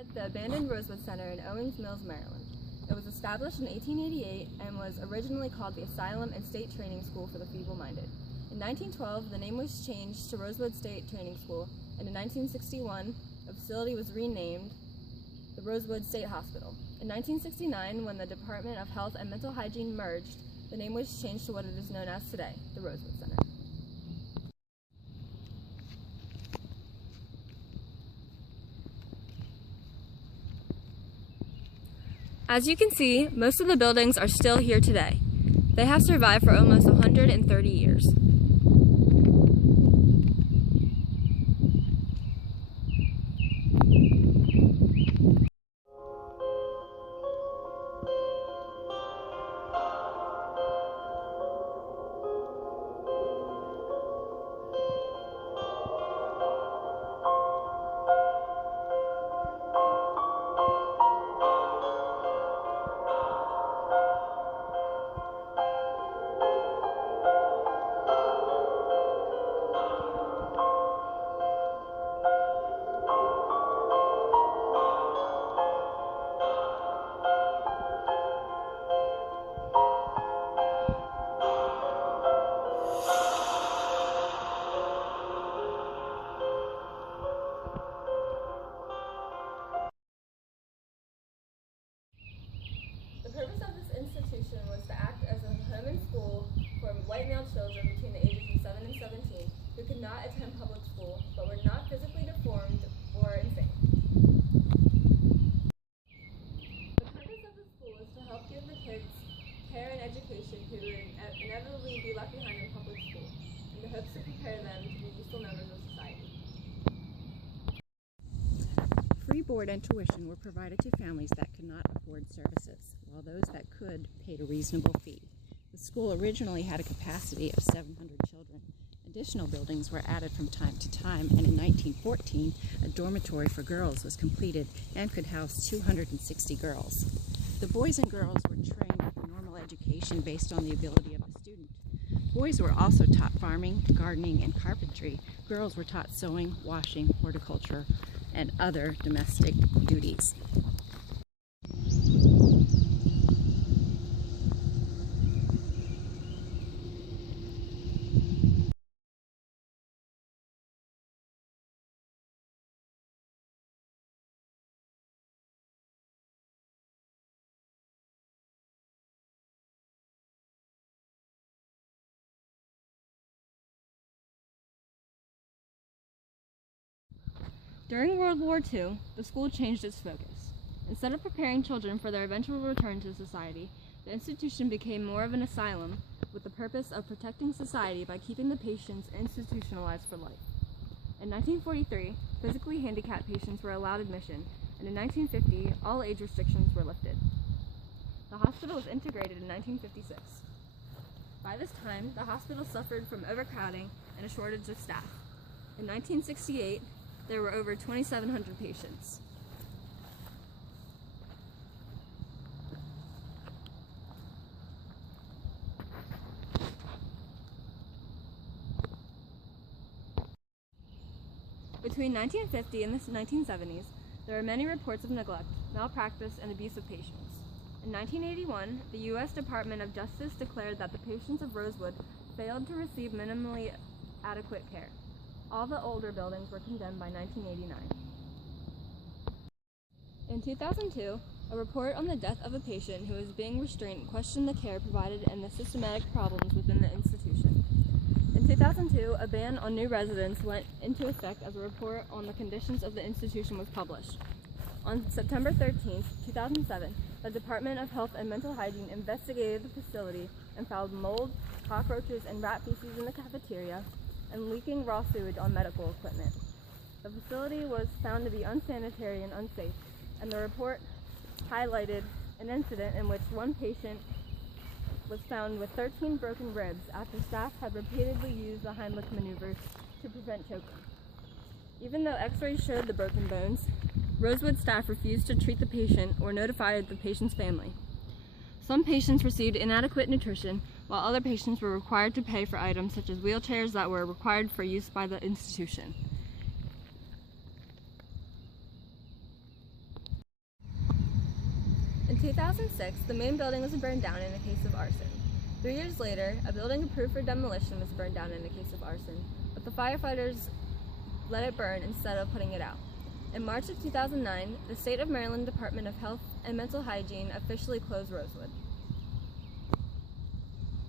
At the abandoned Rosewood Center in Owings Mills, Maryland. It was established in 1888 and was originally called the Asylum and State Training School for the Feeble-Minded. In 1912, the name was changed to Rosewood State Training School, and in 1961, the facility was renamed the Rosewood State Hospital. In 1969, when the Department of Health and Mental Hygiene merged, the name was changed to what it is known as today, the Rosewood Center. As you can see, most of the buildings are still here today. They have survived for almost 130 years. The purpose of this institution was to act as a home and school for white male children between the ages of 7 and 17 who could not attend public school but were not physically deformed or insane. The purpose of the school is to help give the kids care and education who would inevitably be left behind in public school, in the hopes to prepare them to be useful members of society. Free board and tuition were provided to families that could not afford services, while those that could paid a reasonable fee. The school originally had a capacity of 700 children. Additional buildings were added from time to time, and in 1914, a dormitory for girls was completed and could house 260 girls. The boys and girls were trained for normal education based on the ability of the student. Boys were also taught farming, gardening, and carpentry. Girls were taught sewing, washing, horticulture, and other domestic duties. During World War II, the school changed its focus. Instead of preparing children for their eventual return to society, the institution became more of an asylum with the purpose of protecting society by keeping the patients institutionalized for life. In 1943, physically handicapped patients were allowed admission, and in 1950, all age restrictions were lifted. The hospital was integrated in 1956. By this time, the hospital suffered from overcrowding and a shortage of staff. In 1968, there were over 2,700 patients. Between 1950 and the 1970s, there were many reports of neglect, malpractice, and abuse of patients. In 1981, the U.S. Department of Justice declared that the patients of Rosewood failed to receive minimally adequate care. All the older buildings were condemned by 1989. In 2002, a report on the death of a patient who was being restrained questioned the care provided and the systematic problems within the institution. In 2002, a ban on new residents went into effect as a report on the conditions of the institution was published. On September 13, 2007, the Department of Health and Mental Hygiene investigated the facility and found mold, cockroaches, and rat feces in the cafeteria, and leaking raw sewage on medical equipment. The facility was found to be unsanitary and unsafe, and the report highlighted an incident in which one patient was found with 13 broken ribs after staff had repeatedly used the Heimlich maneuver to prevent choking. Even though x-rays showed the broken bones, Rosewood staff refused to treat the patient or notify the patient's family. Some patients received inadequate nutrition, while other patients were required to pay for items such as wheelchairs that were required for use by the institution. In 2006, the main building was burned down in a case of arson. 3 years later, a building approved for demolition was burned down in a case of arson, but the firefighters let it burn instead of putting it out. In March of 2009, the State of Maryland Department of Health and Mental Hygiene officially closed Rosewood.